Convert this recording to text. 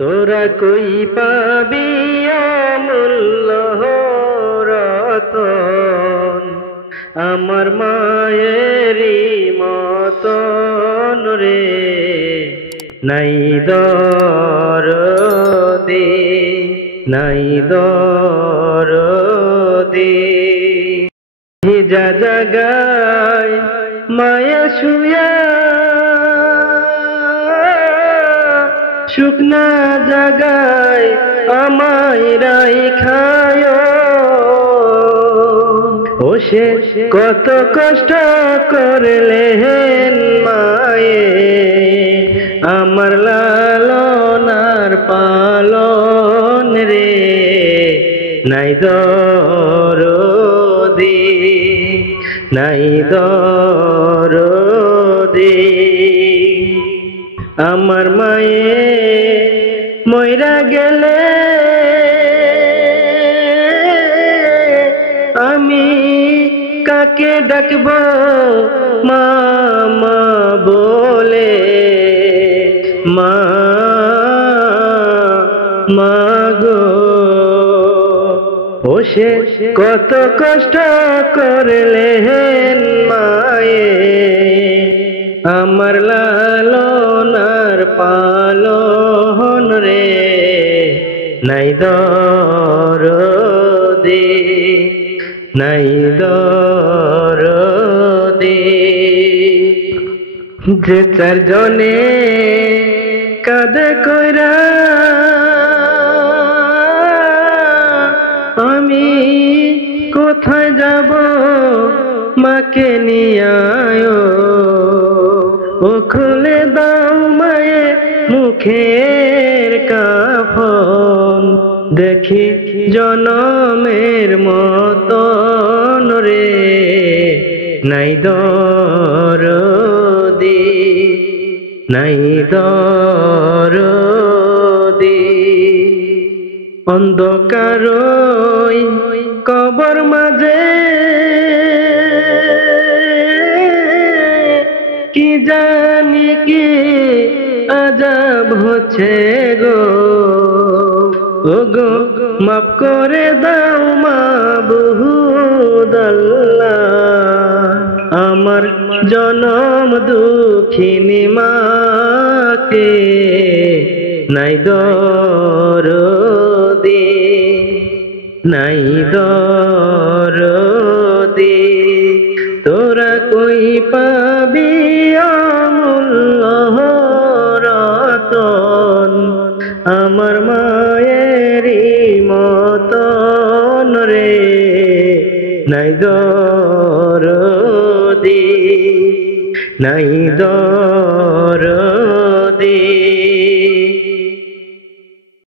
তোরা কই পাবি অমূল্য রতন, আমার মায়েরই মতন রে, নাই দরদি, নাই দরদি। ভিজা জাগায় মায়ে শুয়া, শুকনা জাগায় আমায় রাইখায়। ও সে কত কষ্ট করলেন মায়ে, আমার লালনার পালন রে, নাই দরদি, নাই দরদি। আমার মায়ে মইরা গেলে আমি কাকে ডাকব মামা বলে, মা মাগো। ও সে কত কষ্ট করলেন মায়ে, আমার লালনার পালন রে, নাই দরদি, নাই দরদি। যে চারজনে কাঁদে কইরা আমি কোথায় যাব, মাকে নিয়ে আয়ো। ও খুলে দাও মায়ে মুখের কাফন, দেখি জনমের মতন রে, নাই দরদি, নাই দরদি। অন্ধকারই কবর মাঝে কি জানি কি আজাব হচ্ছে গো, ও গো মাফ করে দাও মাবুদ আল্লাহ, আমার জনম দুঃখিনী মাকে, নাই দরদি, নাই দরদি। তোরা কই পাবি অমূল্য রতন, আমার মায়েরই মতন রে, নাই দরদি, নাই দরদি।